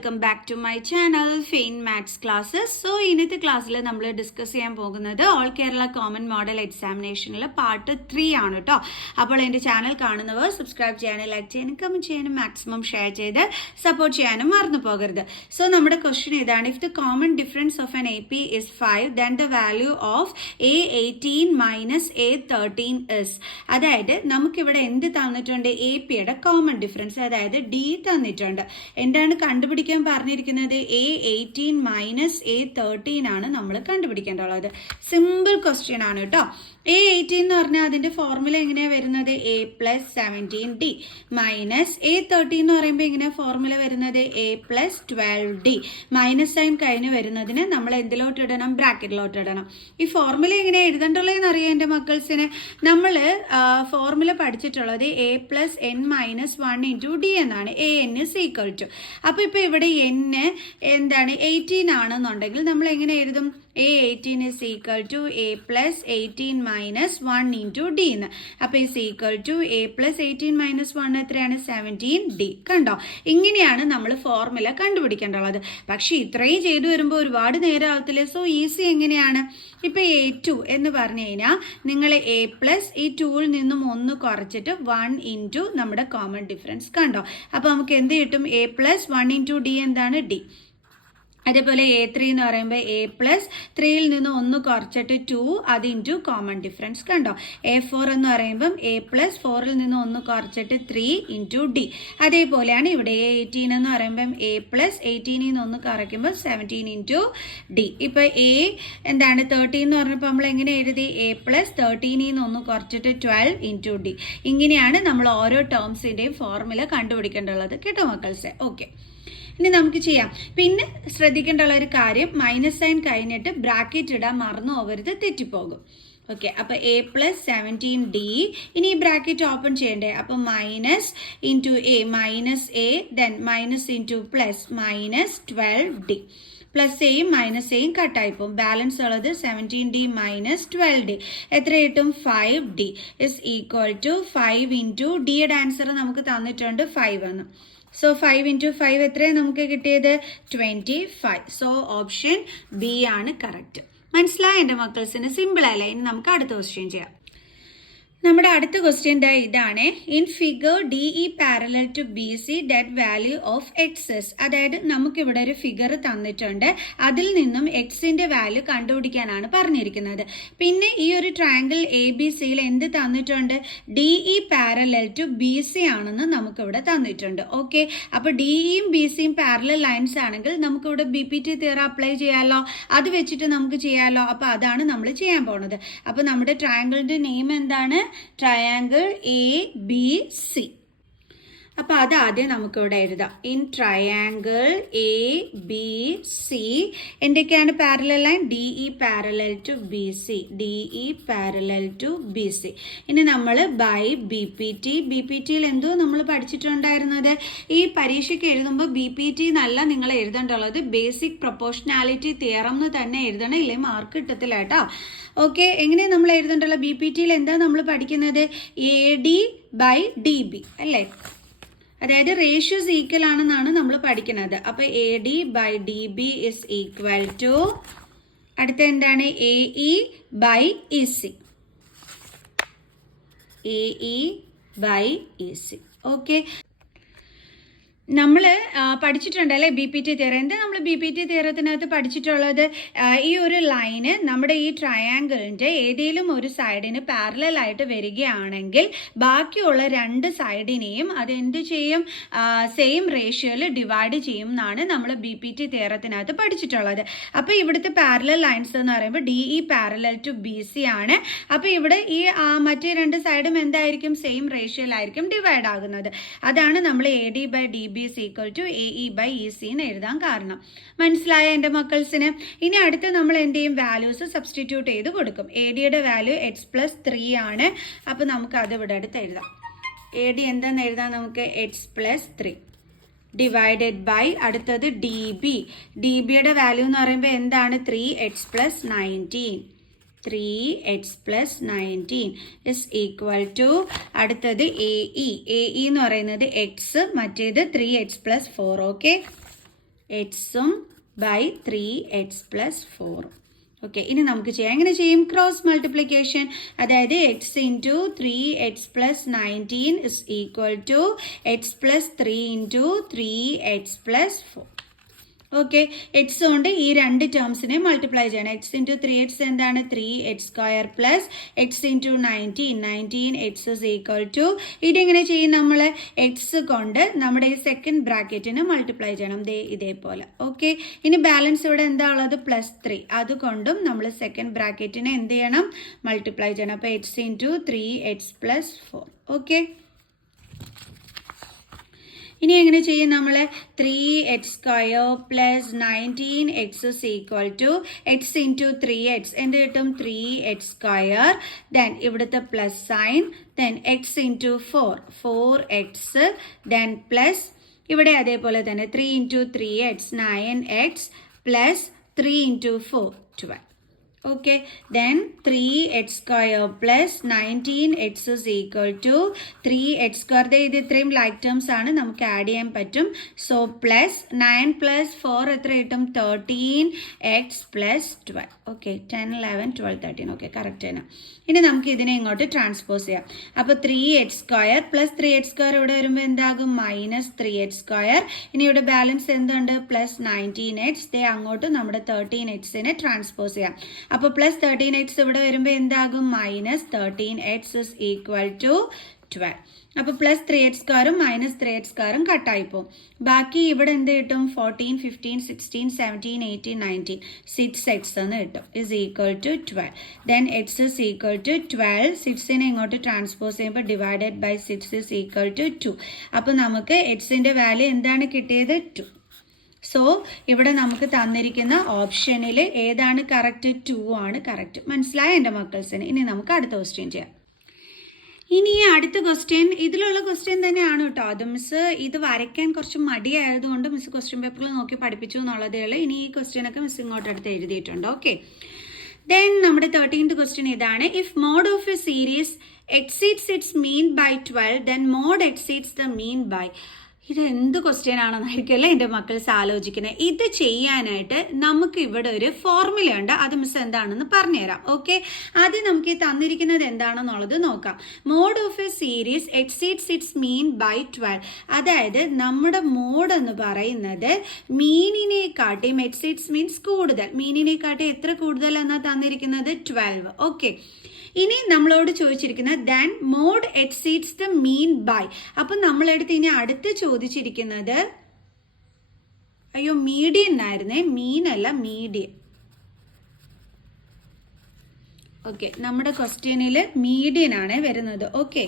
Welcome back to my channel fine maths classes. So ഇന്നത്തെ ക്ലാസ്സിൽ നമ്മൾ ഡിസ്കസ് ചെയ്യാൻ പോകുന്നത് ഓൾ കേരള കോമൺ മോഡൽ എക്സാമിനേഷനിൽ പാർട്ട് 3 ആണ് കേട്ടോ. അപ്പോൾ എൻ്റെ ചാനൽ കാണുന്നവർ സബ്സ്ക്രൈബ് ചെയ്യാനും ലൈക്ക് ചെയ്യാനും കമൻറ്റ് ചെയ്യാനും മാക്സിമം ഷെയർ ചെയ്ത് സപ്പോർട്ട് ചെയ്യാനും മറന്നു പോകരുത്. സോ നമ്മുടെ ക്വസ്റ്റ്യൻ ഇതാണ്: if the common difference of N AP is 5 then the value of A18 minus A13 is. അതായത് നമുക്കിവിടെ എന്ത് തന്നിട്ടുണ്ട്? APയുടെ കോമൺ ഡിഫറൻസ്, അതായത് D തന്നിട്ടുണ്ട്. എന്താണ് കണ്ടുപിടിക്കാൻ പറഞ്ഞിരിക്കുന്നത്? A18 മൈനസ് A13 ആണ് നമ്മൾ കണ്ടുപിടിക്കേണ്ടത്. സിമ്പിൾ ക്വസ്റ്റ്യൻ ആണ് കേട്ടോ. A18 എന്ന് പറഞ്ഞാൽ അതിന്റെ ഫോർമുല എങ്ങനെയാണ് വരുന്നത്? A+17D മൈനസ് A13 എന്ന് പറയുമ്പോൾ എങ്ങനെയാണ് ഫോർമുല വരുന്നത്? A+12D. മൈനസ് സൈൻ കഴിഞ്ഞ് വരുന്നതിന് നമ്മൾ എന്തിലോട്ട് ഇടണം? ബ്രാക്കറ്റിലോട്ട് ഇടണം. ഈ ഫോർമുല എങ്ങനെയാണ് എഴുതേണ്ടുള്ളതെന്ന് അറിയാം എൻ്റെ മക്കൾസിന്. നമ്മൾ ഫോർമുല പഠിച്ചിട്ടുള്ളത് A+n-1 × D എന്നാണ്. AN is equal to. അപ്പോൾ ഇപ്പോൾ ഇവിടെ n എന്താണ്? 18 ആണെന്നുണ്ടെങ്കിൽ നമ്മൾ എങ്ങനെ എഴുതും? A18 is equal to A+18 minus 1 into D എന്ന്. അപ്പോൾ is equal to A+18 minus 1 എത്രയാണ്? 17D. കണ്ടോ? ഇങ്ങനെയാണ് നമ്മൾ ഫോർമുല കണ്ടുപിടിക്കേണ്ടത്. പക്ഷെ ഇത്രയും ചെയ്തു വരുമ്പോൾ ഒരുപാട് നേരം ആവത്തില്ലേ? സോ ഈസി എങ്ങനെയാണ്? ഇപ്പം A2 എന്ന് പറഞ്ഞു കഴിഞ്ഞാൽ നിങ്ങൾ A+ ഈ 2ൽ നിന്നും 1 കുറച്ചിട്ട് 1 into നമ്മുടെ കോമൺ ഡിഫറൻസ്. കണ്ടോ? അപ്പോൾ നമുക്ക് എന്ത് കിട്ടും? A+1 into D എന്താണ്? D. അതേപോലെ A3 എന്ന് പറയുമ്പോൾ A+3ൽ നിന്ന് 1 കുറച്ചിട്ട് 2, അത് ഇൻറ്റു കോമൺ ഡിഫറൻസ്. കണ്ടോ? A4 എന്ന് പറയുമ്പം A+4ൽ നിന്ന് 1 കുറച്ചിട്ട് 3 ഇൻറ്റു D. അതേപോലെയാണ് ഇവിടെ A18 എന്ന് പറയുമ്പം A+18ൽ നിന്ന് 1 കുറയ്ക്കുമ്പോൾ 17 ഇൻറ്റു D. ഇപ്പോൾ എന്താണ് 13 എന്ന് പറഞ്ഞപ്പോൾ നമ്മൾ എങ്ങനെ എഴുതി? A+13ൽ നിന്ന് 1 കുറച്ചിട്ട് 12 ഇൻറ്റു D. ഇങ്ങനെയാണ് നമ്മൾ ഓരോ ടേംസിൻ്റെയും ഫോർമുല കണ്ടുപിടിക്കേണ്ടത് കേട്ടോ മക്കൾസെ. ഓക്കെ, ഇനി നമുക്ക് ചെയ്യാം. പിന്നെ ശ്രദ്ധിക്കേണ്ടുള്ള ഒരു കാര്യം, മൈനസ് സൈൻ കഴിഞ്ഞിട്ട് ബ്രാക്കറ്റ് ഇടാൻ മറന്നു പോകരുത്, തെറ്റിപ്പോകും. ഓക്കെ, അപ്പോൾ A+17D. ഇനി ഈ ബ്രാക്കറ്റ് ഓപ്പൺ ചെയ്യണ്ടേ? അപ്പോൾ minus into A then minus into plus -12D. Plus എയും മൈനസ് എയും കട്ടായിപ്പോവും. ബാലൻസ് ഉള്ളത് 17D മൈനസ് 12D. എത്ര കിട്ടും? 5D is equal to 5 into ഡിയുടെ ആൻസർ നമുക്ക് തന്നിട്ടുണ്ട് 5 എന്ന്. സോ 5 ഇൻറ്റു 5 എത്രയാണ് നമുക്ക് കിട്ടിയത്? 25. സോ ഓപ്ഷൻ ബി ആണ് കറക്റ്റ്. മനസ്സിലായ എൻ്റെ മക്കൾസിന്? സിമ്പിൾ അല്ലേ? ഇനി നമുക്ക് അടുത്ത ക്വസ്റ്റ്യൻ ചെയ്യാം. നമ്മുടെ അടുത്ത ക്വസ്റ്റ്യൻ ഇതാണ്: in figure DE parallel to BC then value of x's. അതായത് നമുക്കിവിടെ ഒരു ഫിഗർ തന്നിട്ടുണ്ട്, അതിൽ നിന്നും എക്സിന്റെ വാല്യൂ കണ്ടുപിടിക്കാനാണ് പറഞ്ഞിരിക്കുന്നത്. പിന്നെ ഈ ഒരു ട്രയാങ്കിൾ ABCയിൽ എന്ത് തന്നിട്ടുണ്ട്? DE പാരലൽ ടു BC ആണെന്ന് നമുക്കിവിടെ തന്നിട്ടുണ്ട്. ഓക്കെ, അപ്പോൾ DEയും BCയും പാരലൽ ലൈൻസ് ആണെങ്കിൽ നമുക്കിവിടെ BPT തിയറം അപ്ലൈ ചെയ്യാമല്ലോ. അത് വെച്ചിട്ട് നമുക്ക് ചെയ്യാമല്ലോ. അപ്പോൾ അതാണ് നമ്മൾ ചെയ്യാൻ പോകുന്നത്. അപ്പോൾ നമ്മുടെ ട്രയാങ്കിളിന്റെ നെയിം എന്താണ്? Triangle ABC. അപ്പോൾ അത് ആദ്യം നമുക്കിവിടെ എഴുതാം. ഇൻ ട്രയാങ്കിൾ ABC എന്തൊക്കെയാണ് parallel line? DE parallel to BC, DE parallel to BC. ഇനി നമ്മൾ ബൈ BPTയിൽ എന്തോ നമ്മൾ പഠിച്ചിട്ടുണ്ടായിരുന്നത്? ഈ പരീക്ഷയ്ക്ക് എഴുതുമ്പോൾ BPT എന്നല്ല നിങ്ങൾ എഴുതേണ്ടുള്ളത്, ബേസിക് പ്രൊപ്പോർഷണാലിറ്റി തിയറം എന്ന് തന്നെ എഴുതണം, ഇല്ലേ മാർക്ക് കിട്ടത്തില്ല കേട്ടോ. ഓക്കെ, എങ്ങനെയാണ് നമ്മൾ എഴുതേണ്ടുള്ള? BPTയിൽ എന്താ നമ്മൾ പഠിക്കുന്നത്? AD ബൈ DB അല്ലേ? അതായത് റേഷ്യോസ് ഈക്വൽ ആണെന്നാണ് നമ്മൾ പഠിക്കുന്നത്. അപ്പോൾ AD by DB is equal to, അടുത്ത എന്താണ്? AE by EC, AE by EC. Okay, നമ്മൾ പഠിച്ചിട്ടുണ്ടല്ലേ BPT തിയറം. എന്താ നമ്മൾ BPT തിയറത്തിനകത്ത് പഠിച്ചിട്ടുള്ളത്? ഈ ഒരു ലൈന് നമ്മുടെ ഈ ട്രയാങ്കിളിൻ്റെ ഏതെങ്കിലും ഒരു സൈഡിന് പാരലൽ ആയിട്ട് വരികയാണെങ്കിൽ ബാക്കിയുള്ള 2 സൈഡിനെയും അതെന്ത് ചെയ്യും? സെയിം റേഷ്യോയിൽ ഡിവൈഡ് ചെയ്യും എന്നാണ് നമ്മൾ BPT തിയറത്തിനകത്ത് പഠിച്ചിട്ടുള്ളത്. അപ്പോൾ ഇവിടുത്തെ പാരലൽ ലൈൻസ് എന്ന് പറയുമ്പോൾ DE പാരലൽ ടു BC ആണ്. അപ്പോൾ ഇവിടെ ഈ മറ്റേ 2 സൈഡും എന്തായിരിക്കും? സെയിം റേഷ്യോയിലായിരിക്കും ഡിവൈഡ് ആകുന്നത്. അതാണ് നമ്മൾ AD by DB is equal to AE by EC എന്ന് എഴുതാൻ കാരണം. മനസ്സിലായ എൻ്റെ മക്കൾസിന്? ഇനി അടുത്ത് നമ്മൾ എന്ത് ചെയ്യും? വാല്യൂസ് സബ്സ്റ്റിറ്റ്യൂട്ട് ചെയ്ത് കൊടുക്കും. ADയുടെ വാല്യൂ x+3 ആണ്. അപ്പോൾ നമുക്ക് അത് ഇവിടെ അടുത്ത് എഴുതാം. AD എന്താണെന്ന് എഴുതാം നമുക്ക്? x+3 ഡിവൈഡഡ് ബൈ അടുത്തത് DBയുടെ വാല്യൂ എന്ന് പറയുമ്പോൾ എന്താണ്? 3x+19. 3x plus 19 is equal to അടുത്തത് AE എന്ന് പറയുന്നത് x, മറ്റേത് 3x plus 4. ഓക്കെ, എക്സും ബൈ 3x+4. ഓക്കെ, ഇനി നമുക്ക് ചെയ്യാം. എങ്ങനെ ചെയ്യും? Cross multiplication. അതായത് X into 3x+19 is equal to x+3 into 3x+4. Okay, X കൊണ്ട് ഈ രണ്ട് ടേംസിനെ മൾട്ടിപ്ലൈ ചെയ്യണം. എക്സ് ഇൻറ്റു 3x എന്താണ്? 3x² plus X into 19x is equal to, ഇതെങ്ങനെ ചെയ്യും? നമ്മൾ എക്സ് കൊണ്ട് നമ്മുടെ ഈ സെക്കൻഡ് ബ്രാക്കറ്റിനെ മൾട്ടിപ്ലൈ ചെയ്യണം, ഇതേപോലെ. ഓക്കെ, ഇനി ബാലൻസ് ഇവിടെ എന്താ ഉള്ളത്? +3. അതുകൊണ്ടും നമ്മൾ സെക്കൻഡ് ബ്രാക്കറ്റിനെ എന്ത് ചെയ്യണം? മൾട്ടിപ്ലൈ ചെയ്യണം. അപ്പോൾ എക്സ് ഇൻറ്റു 3x+4. ഓക്കെ, ഇനി എങ്ങനെ ചെയ്യും? നമ്മൾ 3x² plus 19x is equal to x into 3x എന്ത് കിട്ടും? 3x². ദെൻ ഇവിടുത്തെ plus sign, then x into 4x, then plus ഇവിടെ അതേപോലെ തന്നെ 3 into 3x 9x plus 3 into 4 12. Okay, then 3x² plus 19x is equal to 3x². ഇത് ഇത്രയും like terms ആണ്, നമുക്ക് ആഡ് ചെയ്യാൻ പറ്റും. സോ പ്ലസ് 9 പ്ലസ് 4 എത്ര കിട്ടും? 13x plus 12. Okay, 10 11 12 13. Okay, correct ആണ്. ഇനി നമുക്ക് ഇതിനെ ഇങ്ങോട്ട് ട്രാൻസ്പോസ് ചെയ്യാം. അപ്പോൾ 3x² പ്ലസ് 3x² ഇവിടെ വരുമ്പോൾ എന്താകും? -3x². ഇനി ഇവിടെ ബാലൻസ് എന്തുണ്ട്? Plus 19x. അങ്ങോട്ട് നമ്മുടെ 13xനെ ട്രാൻസ്പോസ് ചെയ്യാം. അപ്പോൾ പ്ലസ് 13x ഇവിടെ വരുമ്പോൾ എന്താകും? -13x is equal to 12. അപ്പോൾ പ്ലസ് 3x² മൈനസ് 3x² കട്ടായി പോകും. ബാക്കി ഇവിടെ എന്ത് കിട്ടും? 14 15 16 17 18 19 6x എന്ന് കിട്ടും, is equal to 12. Then x is equal to 12. 6നെ ഇങ്ങോട്ട് ട്രാൻസ്പോസ് ചെയ്യുമ്പോൾ divided by 6 is equal to 2. അപ്പോൾ നമുക്ക് എക്സിൻ്റെ വാല്യൂ എന്താണ് കിട്ടിയത്? 2. സോ ഇവിടെ നമുക്ക് തന്നിരിക്കുന്ന ഓപ്ഷനിൽ ഏതാണ് കറക്റ്റ്? 2 ആണ് കറക്റ്റ്. മനസ്സിലായ എൻ്റെ മക്കൾസിന്? ഇനി നമുക്ക് അടുത്ത ക്വസ്റ്റ്യൻ ചെയ്യാം. ഇനി അടുത്ത ക്വസ്റ്റ്യൻ ഇതിലുള്ള ക്വസ്റ്റ്യൻ തന്നെയാണ് കേട്ടോ. അത് മിസ് ഇത് വരയ്ക്കാൻ കുറച്ച് മടിയായതുകൊണ്ട് മിസ് ക്വസ്റ്റ്യൻ പേപ്പറിൽ നോക്കി പഠിപ്പിച്ചു എന്നുള്ളതേ ഉള്ളൂ. ഇനി ഈ ക്വസ്റ്റ്യനൊക്കെ മിസ് ഇങ്ങോട്ട് അടുത്ത് എഴുതിയിട്ടുണ്ട്. ഓക്കെ, ദെൻ നമ്മുടെ 13th ക്വസ്റ്റ്യൻ ഇതാണ്. If mode of a series exceeds its mean by 12, then mod exceeds the mean by. ഇത് എന്ത് ക്വസ്റ്റ്യൻ ആണെന്നായിരിക്കും അല്ലേ എൻ്റെ മക്കൾസ് ആലോചിക്കുന്നത്. ഇത് ചെയ്യാനായിട്ട് നമുക്ക് ഇവിടെ ഒരു ഫോർമുല ഉണ്ട്, അത് മിസ് എന്താണെന്ന് പറഞ്ഞുതരാം. ഓക്കെ, ആദ്യം നമുക്ക് ഈ തന്നിരിക്കുന്നത് എന്താണെന്നുള്ളത് നോക്കാം. Mode of a series exceeds its mean by 12. അതായത് നമ്മുടെ മോഡ് എന്ന് പറയുന്നത് മീനിനെക്കാട്ടിയും, എക്സീഡ്സ് മീൻസ് കൂടുതൽ, മീനിനെക്കാട്ടി എത്ര കൂടുതൽ എന്നാണ് തന്നിരിക്കുന്നത്? 12. ഓക്കെ, ഇനി നമ്മളോട് ചോദിച്ചിരിക്കുന്നത് then mode exceeds the mean by. അപ്പം നമ്മളെടുത്ത് ഇനി അടുത്ത് ചോദിച്ചിരിക്കുന്നത്, അയ്യോ മീഡിയൻ ആയിരുന്നേ, മീൻ അല്ല മീഡിയൻ. ഓക്കെ, നമ്മുടെ ക്വസ്റ്റ്യനിൽ മീഡിയൻ ആണ് വരുന്നത്. ഓക്കെ,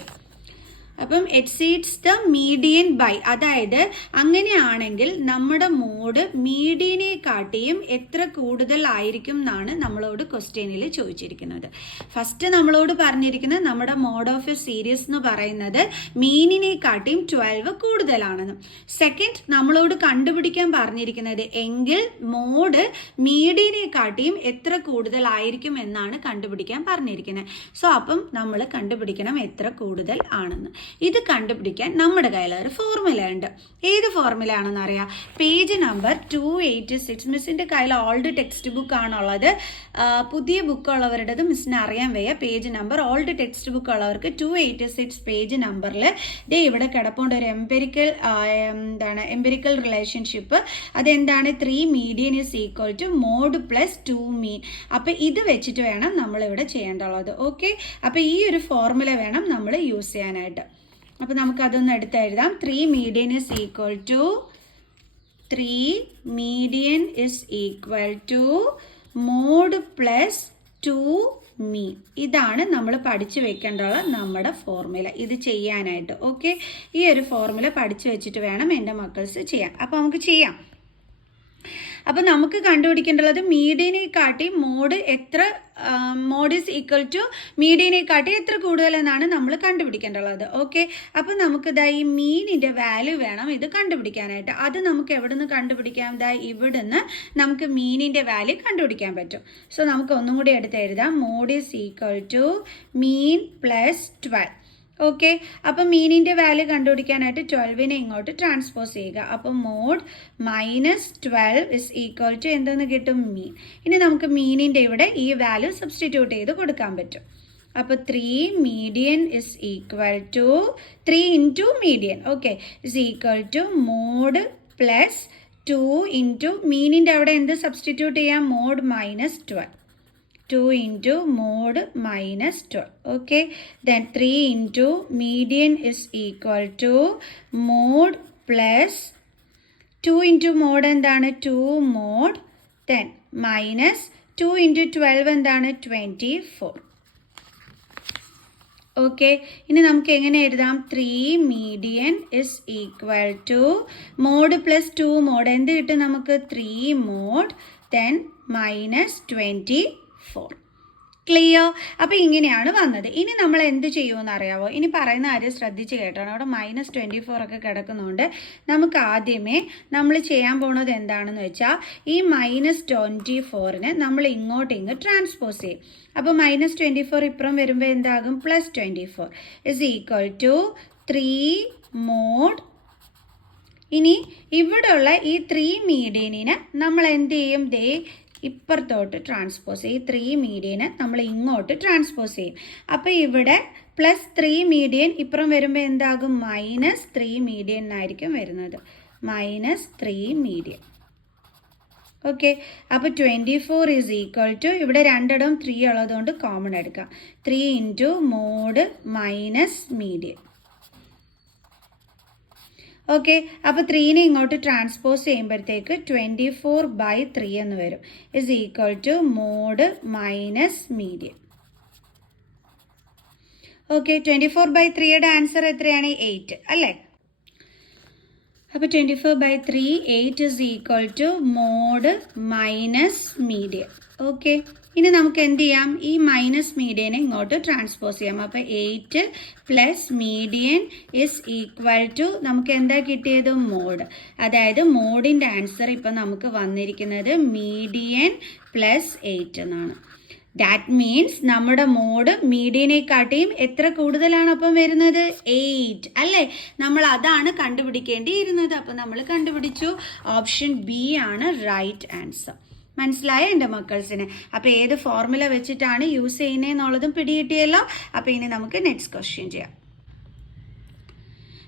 അപ്പം എക്സീഡ്സ് ദ മീഡിയൻ ബൈ, അതായത് അങ്ങനെയാണെങ്കിൽ നമ്മുടെ മോഡ് മീഡിയനെ കാട്ടിയും എത്ര കൂടുതലായിരിക്കും എന്നാണ് നമ്മളോട് ക്വസ്റ്റ്യനിൽ ചോദിച്ചിരിക്കുന്നത്. ഫസ്റ്റ് നമ്മളോട് പറഞ്ഞിരിക്കുന്നത് നമ്മുടെ മോഡ് ഓഫ് എ സീരീസ് എന്ന് പറയുന്നത് മീനിനെ കാട്ടിയും 12 കൂടുതലാണെന്ന്. സെക്കൻഡ് നമ്മളോട് കണ്ടുപിടിക്കാൻ പറഞ്ഞിരിക്കുന്നത് എങ്കിൽ മോഡ് മീഡിയനെ കാട്ടിയും എത്ര കൂടുതലായിരിക്കും എന്നാണ് കണ്ടുപിടിക്കാൻ പറഞ്ഞിരിക്കുന്നത്. സോ അപ്പം നമ്മൾ കണ്ടുപിടിക്കണം എത്ര കൂടുതൽ ആണെന്ന്. ഇത് കണ്ടുപിടിക്കാൻ നമ്മുടെ കയ്യിൽ ഒരു ഫോർമുല ഉണ്ട്. ഏത് ഫോർമുല ആണെന്ന് അറിയാം? Page number 286. മിസ്സിൻ്റെ കയ്യിൽ ഓൾഡ് ടെക്സ്റ്റ് ബുക്ക് ആണുള്ളത്. പുതിയ ബുക്ക് ഉള്ളവരുടേത് മിസ്സിന് അറിയാൻ വയ്യ. Page number old text book ഉള്ളവർക്ക് 286 പേജ് നമ്പറിൽ ഇവിടെ കിടപ്പുണ്ട് ഒരു എംപിരിക്കൽ റിലേഷൻഷിപ്പ്. അതെന്താണ്? 3 median is equal to mode plus 2 mean. അപ്പം ഇത് വെച്ചിട്ട് വേണം നമ്മളിവിടെ ചെയ്യേണ്ടുള്ളത്. ഓക്കെ, അപ്പം ഈ ഒരു ഫോർമുല വേണം നമ്മൾ യൂസ് ചെയ്യാനായിട്ട്. അപ്പം നമുക്കതൊന്ന് എടുത്ത് എഴുതാം. 3 median is equal to 3 median is equal to mode plus 2 mean. ഇതാണ് നമ്മൾ പഠിച്ചു വെക്കേണ്ടുള്ള നമ്മുടെ ഫോർമുല ഇത് ചെയ്യാനായിട്ട്. ഓക്കെ, ഈ ഒരു ഫോർമുല പഠിച്ചു വെച്ചിട്ട് വേണം എൻ്റെ മക്കൾസ് ചെയ്യാൻ. അപ്പം നമുക്ക് ചെയ്യാം. അപ്പം നമുക്ക് കണ്ടുപിടിക്കേണ്ടുള്ളത് മീഡിയനെ കാട്ടി മോഡ് എത്ര, മോഡ് ഈസ് ഈക്വൽ ടു മീഡിയനെ കാട്ടി എത്ര കൂടുതലെന്നാണ് നമ്മൾ കണ്ടുപിടിക്കേണ്ടുള്ളത്. ഓക്കെ, അപ്പം നമുക്ക് ഈ മീനിൻ്റെ വാല്യൂ വേണം ഇത് കണ്ടുപിടിക്കാനായിട്ട്. അത് നമുക്ക് എവിടെ നിന്ന് കണ്ടുപിടിക്കാം? ഇവിടുന്ന് നമുക്ക് മീനിൻ്റെ വാല്യൂ കണ്ടുപിടിക്കാൻ പറ്റും. സോ നമുക്ക് ഒന്നും കൂടി എടുത്ത് എഴുതാം. Mode is equal to mean plus 12. Okay, അപ്പം മീനിൻ്റെ വാല്യൂ കണ്ടുപിടിക്കാനായിട്ട് 12നെ ഇങ്ങോട്ട് ട്രാൻസ്പോസ് ചെയ്യുക. അപ്പം മോഡ് -12 ഇസ് ഈക്വൽ ടു എന്തെന്ന് കിട്ടും? മീൻ. ഇനി നമുക്ക് മീനിൻ്റെ ഇവിടെ ഈ വാല്യൂ സബ്സ്റ്റിറ്റ്യൂട്ട് ചെയ്ത് കൊടുക്കാൻ പറ്റും. അപ്പോൾ 3 median is equal to 3 into median, okay, is equal to mode plus 2 into മീനിൻ്റെ അവിടെ എന്ത് സബ്സ്റ്റിറ്റ്യൂട്ട് ചെയ്യാം? Mode -12. 2 into mod -12, okay, then 3 into median is equal to mod plus 2 into mod എന്താണ്? 2 mod, then minus 2 into 12 എന്താണ്? 24. Okay, ഇനി നമുക്ക് എങ്ങനെ എഴുതാം? 3 median is equal to mode plus 2 mode എന്ത് കിട്ടും നമുക്ക്? 3 മോഡ്, then -24. ക്ലിയർ? അപ്പോൾ ഇങ്ങനെയാണ് വന്നത്. ഇനി നമ്മൾ എന്ത് ചെയ്യുമെന്ന് അറിയാവോ? ഇനി പറയുന്ന കാര്യം ശ്രദ്ധിച്ച് കേട്ടോ. അവിടെ -24 ഒക്കെ കിടക്കുന്നുണ്ട്. നമുക്ക് ആദ്യമേ നമ്മൾ ചെയ്യാൻ പോകുന്നത് എന്താണെന്ന് വെച്ചാൽ ഈ -24നെ നമ്മൾ ഇങ്ങോട്ട് ട്രാൻസ്പോസ് ചെയ്യും. അപ്പോൾ -24 ഇപ്പുറം വരുമ്പോൾ എന്താകും? +24 ഇസ് ഈക്വൽ ടു 3 മോഡ്. ഇനി ഇവിടെയുള്ള ഈ 3 മീഡിയനിനെ നമ്മൾ എന്ത് ചെയ്യും? ദേ ഇപ്പുറത്തോട്ട് ട്രാൻസ്പോസ് ചെയ്യും. 3 മീഡിയനെ നമ്മൾ ഇങ്ങോട്ട് ട്രാൻസ്പോസ് ചെയ്യും. അപ്പോൾ ഇവിടെ +3 മീഡിയൻ ഇപ്പുറം വരുമ്പോൾ എന്താകും? -3 മീഡിയൻ ആയിരിക്കും വരുന്നത്. -3 മീഡിയൻ. ഓക്കെ, അപ്പോൾ 24 ഈസ് ഈക്വൽ ടു ഇവിടെ രണ്ടിടവും 3 ഉള്ളതുകൊണ്ട് കോമൺ എടുക്കാം. 3 ഇൻറ്റു മോഡ് -മീഡിയൻ. ഓക്കെ, അപ്പോൾ 3നെ ഇങ്ങോട്ട് ട്രാൻസ്പോസ് ചെയ്യുമ്പോഴത്തേക്ക് 24/3 എന്ന് വരും. Is equal to mode -median. Okay, 24/3യുടെ ആൻസർ എത്രയാണ്? 8 അല്ലേ? അപ്പോൾ 24/3 8 is equal to mode -median. Okay, ഇനി നമുക്ക് എന്ത് ചെയ്യാം? ഈ -മീഡിയനെ ഇങ്ങോട്ട് ട്രാൻസ്പോസ് ചെയ്യാം. അപ്പോൾ 8 plus median is equal to നമുക്ക് എന്താ കിട്ടിയത്? മോഡ്. അതായത് മോഡിൻ്റെ ആൻസർ ഇപ്പം നമുക്ക് വന്നിരിക്കുന്നത് മീഡിയൻ +8 എന്നാണ്. ദാറ്റ് മീൻസ് നമ്മുടെ മോഡ് മീഡിയനെക്കാട്ടിയും എത്ര കൂടുതലാണ് അപ്പം വരുന്നത്? 8 അല്ലേ? നമ്മൾ അതാണ് കണ്ടുപിടിക്കേണ്ടിയിരുന്നത്. അപ്പം നമ്മൾ കണ്ടുപിടിച്ചു. ഓപ്ഷൻ ബി ആണ് റൈറ്റ് ആൻസർ. മനസ്സിലായോ എൻ്റെ മക്കൾസിന്? അപ്പോൾ ഏത് ഫോർമുല വെച്ചിട്ടാണ് യൂസ് ചെയ്യുന്നതെന്നുള്ളതും പിടികിട്ടിയല്ലോ. അപ്പോൾ ഇനി നമുക്ക് നെക്സ്റ്റ് ക്വസ്റ്റ്യൻ ചെയ്യാം.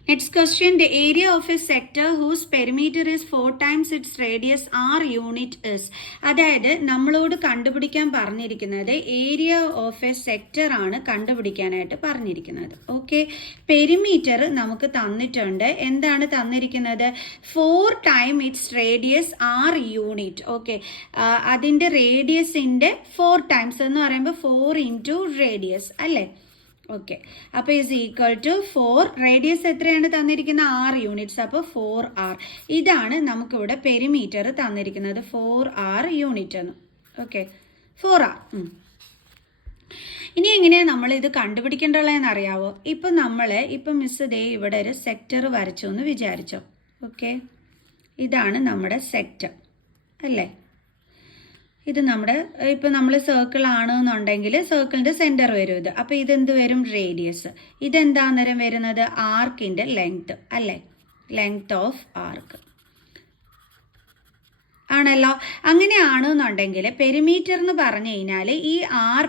Next question, the area of a sector whose perimeter is 4 times its radius r unit is. അതായത് നമ്മളോട് കണ്ടുപിടിക്കാൻ പറഞ്ഞിരിക്കുന്നത് ഏരിയ ഓഫ് എ സെക്ടർ ആണ് കണ്ടുപിടിക്കാനായിട്ട് പറഞ്ഞിരിക്കുന്നത്. ഓക്കെ, പെരിമീറ്റർ നമുക്ക് തന്നിട്ടുണ്ട്. എന്താണ് തന്നിരിക്കുന്നത്? 4 time it's radius r unit. Okay, അതിൻ്റെ റേഡിയസിൻ്റെ 4 ടൈംസ് എന്ന് പറയുമ്പോൾ 4 ഇൻറ്റു റേഡിയസ് അല്ലേ? ഓക്കെ, അപ്പോൾ ഈസ് ഈക്വൽ ടു 4. റേഡിയസ് എത്രയാണ് തന്നിരിക്കുന്നത്? 6 യൂണിറ്റ്സ്. അപ്പോൾ 4r. ഇതാണ് നമുക്കിവിടെ പെരിമീറ്റർ തന്നിരിക്കുന്നത്, 4r യൂണിറ്റ് എന്ന്. Okay, 4r. ഇനി എങ്ങനെയാണ് നമ്മൾ ഇത് കണ്ടുപിടിക്കേണ്ടതെന്ന് അറിയാവോ? ഇപ്പം മിസ് ദേ ഇവിടെ ഒരു സെക്ടർ വരച്ചു എന്ന് വിചാരിച്ചോ. ഓക്കെ, ഇതാണ് നമ്മുടെ സെക്ടർ അല്ലേ? ഇത് നമ്മുടെ ഇപ്പം നമ്മൾ സർക്കിൾ ആണെന്നുണ്ടെങ്കിൽ സർക്കിളിൻ്റെ സെൻറ്റർ വരും ഇത്. അപ്പോൾ ഇതെന്ത് വരും? റേഡിയസ്. ഇതെന്താ നേരം വരുന്നത്? ആർക്കിൻ്റെ ലെങ്ത്ത് അല്ലേ? ലെങ്ത് ഓഫ് ആർക്ക് ആണല്ലോ. അങ്ങനെയാണെന്നുണ്ടെങ്കിൽ പെരിമീറ്റർ എന്ന് പറഞ്ഞു കഴിഞ്ഞാൽ ഈ r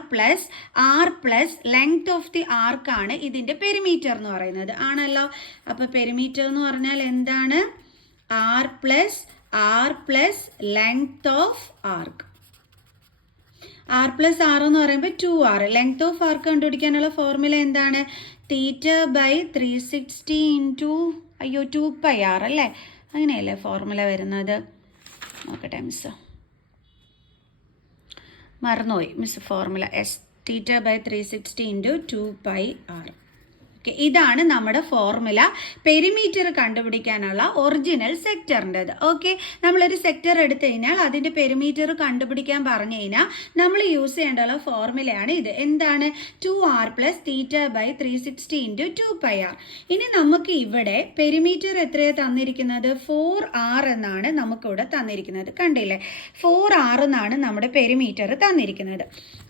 plus length of the ആർക്കാണ് ഇതിൻ്റെ പെരിമീറ്റർ എന്ന് പറയുന്നത് ആണല്ലോ. അപ്പോൾ പെരിമീറ്റർ എന്ന് പറഞ്ഞാൽ എന്താണ്? R plus length of arc. r plus r എന്ന് പറയുമ്പോൾ 2r. ലെങ്ത് ഓഫ് ആർക്ക് കണ്ടുപിടിക്കാനുള്ള ഫോർമുല എന്താണ്? θ/360 ഇൻറ്റു 2πr അല്ലേ? അങ്ങനെയല്ലേ ഫോർമുല വരുന്നത്? നോക്കട്ടെ മിസ്, മറന്നുപോയി miss formula. θ/360 into 2πr. Okay, ഇതാണ് നമ്മുടെ ഫോർമുല പെരിമീറ്റർ കണ്ടുപിടിക്കാനുള്ള ഒറിജിനൽ സെക്ടറിൻ്റെത്. ഓക്കെ, നമ്മളൊരു സെക്ടർ എടുത്തു കഴിഞ്ഞാൽ അതിൻ്റെ പെരിമീറ്റർ കണ്ടുപിടിക്കാൻ പറഞ്ഞു കഴിഞ്ഞാൽ നമ്മൾ യൂസ് ചെയ്യേണ്ട ഫോർമുലയാണ് ഇത്. എന്താണ്? 2r plus θ/360 into 2πr. ഇനി നമുക്ക് ഇവിടെ പെരിമീറ്റർ എത്രയാണ് തന്നിരിക്കുന്നത്? 4r എന്നാണ് നമുക്കിവിടെ തന്നിരിക്കുന്നത്. കണ്ടില്ലേ? 4r എന്നാണ് നമ്മുടെ പെരിമീറ്റർ തന്നിരിക്കുന്നത്.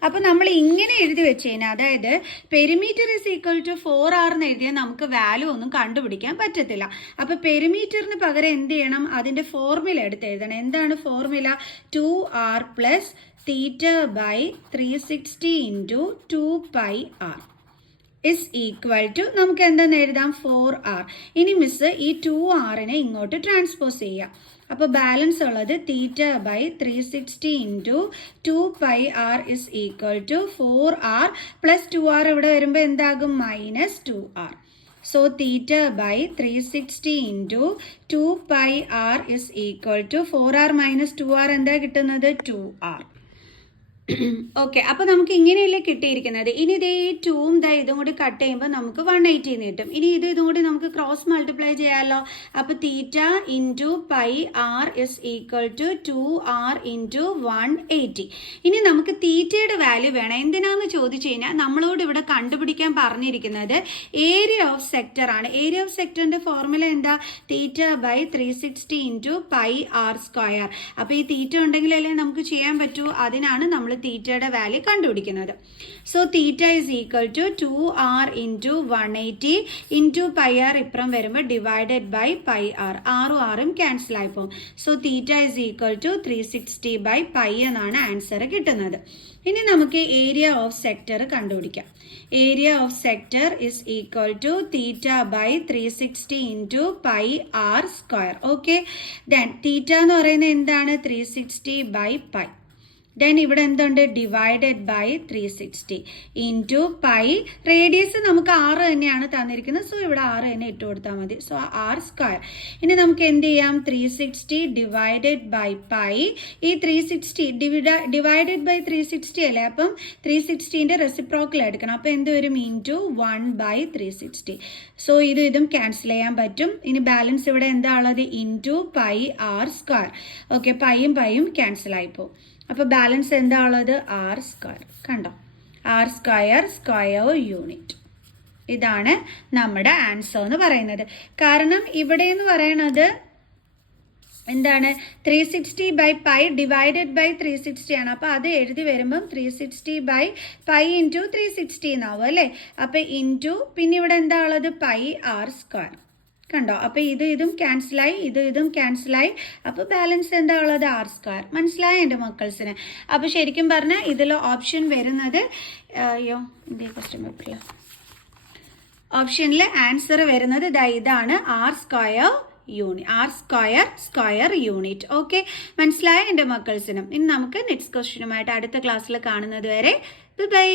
അപ്പോൾ നമ്മൾ ഇങ്ങനെ എഴുതി വെച്ച് കഴിഞ്ഞാൽ, അതായത് perimeter is equal to 4r എന്ന് എഴുതിയാൽ നമുക്ക് വാല്യൂ ഒന്നും കണ്ടുപിടിക്കാൻ പറ്റത്തില്ല. അപ്പോൾ പെരിമീറ്ററിന് പകരം എന്ത് ചെയ്യണം, അതിൻ്റെ ഫോർമുല എടുത്ത് എഴുതണം. എന്താണ് formula? 2r plus theta by 360 into 2πr is equal to നമുക്ക് എന്തെന്ന് എഴുതാം, 4r. ഇനി മിസ് ഈ 2rനെ ഇങ്ങോട്ട് ട്രാൻസ്പോസ് ചെയ്യാം. അപ്പോൾ ബാലൻസ് ഉള്ളത് theta by 360 into 2πr is equal to 4r plus 2r ഇവിടെ വരുമ്പോൾ എന്താകും, minus 2r. So theta by 360 into 2πr is equal to 4r minus 2r എന്താ കിട്ടുന്നത്, 2r. ഓക്കെ, അപ്പോൾ നമുക്ക് ഇങ്ങനെയല്ലേ കിട്ടിയിരിക്കുന്നത്. ഇനി ഇതേ ഈ 2ഉം ഇതും കൂടി കട്ട് ചെയ്യുമ്പോൾ നമുക്ക് 180 കിട്ടും. ഇനി ഇതും കൂടി നമുക്ക് ക്രോസ് മൾട്ടിപ്ലൈ ചെയ്യാമല്ലോ. അപ്പോൾ theta into πr is equal to 2r into 180. ഇനി നമുക്ക് തീറ്റയുടെ വാല്യൂ വേണം. എന്തിനാന്ന് ചോദിച്ചു കഴിഞ്ഞാൽ നമ്മളോട് ഇവിടെ കണ്ടുപിടിക്കാൻ പറഞ്ഞിരിക്കുന്നത് ഏരിയ ഓഫ് സെക്ടർ ആണ്. ഏരിയ ഓഫ് സെക്ടറിൻ്റെ ഫോർമുല എന്താ, തീറ്റ ബൈ 360 ഇൻറ്റു πr സ്ക്വയർ. അപ്പോൾ ഈ തീറ്റ ഉണ്ടെങ്കിലല്ലേ നമുക്ക് ചെയ്യാൻ പറ്റൂ. അതിനാണ് നമ്മൾ തീറ്റയുടെ വാല്യൂ കണ്ടുപിടിക്കുന്നത്. So theta is equal to 2r into 180 into πr ഇപ്പുറം വരുമ്പോൾ ഡിവൈഡഡ് ബൈ πr. ആറും ക്യാൻസൽ ആയി പോകും. So theta is equal to 360 by π എന്നാണ് ആൻസർ കിട്ടുന്നത്. ഇനി നമുക്ക് ഏരിയ ഓഫ് സെക്ടർ കണ്ടുപിടിക്കാം. Area of sector is equal to theta by 360 into πr square. Okay, then theta എന്ന് പറയുന്നത് എന്താണ്, 360 ബൈ π. ദെൻ ഇവിടെ എന്തുണ്ട്, divided by 360 into pi. Radius നമുക്ക് 6 തന്നെയാണ് തന്നിരിക്കുന്നത്. സോ ഇവിടെ 6 തന്നെ ഇട്ട് കൊടുത്താൽ മതി. So r square. ഇനി നമുക്ക് എന്ത് ചെയ്യാം, 360 ഡിവൈഡഡ് ബൈ പൈ. ഈ 360 ഡിവൈഡഡ് ബൈ 360 അല്ലേ, അപ്പം 360ൻ്റെ റെസിപ്രോക്കൽ എടുക്കണം. അപ്പം എന്ത് വരും, ഇൻറ്റു 1 ബൈ 360. സോ ഇതും ക്യാൻസൽ ചെയ്യാൻ പറ്റും. ഇനി ബാലൻസ് ഇവിടെ എന്താ ഉള്ളത്, into pi r square. Okay, പൈയും ക്യാൻസൽ ആയിപ്പോൾ. അപ്പോൾ ബാലൻസ് എന്താ ഉള്ളത്, r സ്ക്വയർ. കണ്ടോ, r സ്ക്വയർ യൂണിറ്റ്. ഇതാണ് നമ്മുടെ ആൻസർ എന്ന് പറയുന്നത്. കാരണം ഇവിടെ എന്ന് പറയുന്നത് എന്താണ്, 360 ബൈ പൈ ഡിവൈഡഡ് ബൈ 360 ആണ്. അപ്പോൾ അത് എഴുതി വരുമ്പം 360 ബൈ പൈ ഇൻറ്റു 360 എന്നാവും അല്ലേ. അപ്പോൾ ഇൻറ്റു പിന്നെ ഇവിടെ എന്താ ഉള്ളത്, പൈ r സ്ക്വയർ. കണ്ടോ, അപ്പോൾ ഇതും ക്യാൻസലായി, ഇതും ക്യാൻസലായി. അപ്പോൾ ബാലൻസ് എന്താ ഉള്ളത്, r സ്ക്വയർ. മനസ്സിലായി എൻ്റെ മക്കൾസിന്? അപ്പോൾ ശരിക്കും പറഞ്ഞാൽ ഇതിൽ ഓപ്ഷൻ വരുന്നത്, ഇതേ ക്വസ്റ്റ്യൻ പേപ്പറിൽ ഓപ്ഷനിൽ ആൻസർ വരുന്നത് ഇതാണ്, r സ്ക്വയർ യൂണിറ്റ്. ഓക്കെ, മനസ്സിലായ എൻ്റെ മക്കൾസിനും? ഇനി നമുക്ക് നെക്സ്റ്റ് ക്വസ്റ്റ്യനുമായിട്ട് അടുത്ത ക്ലാസ്സിൽ കാണുന്നത് വരെ ബൈ.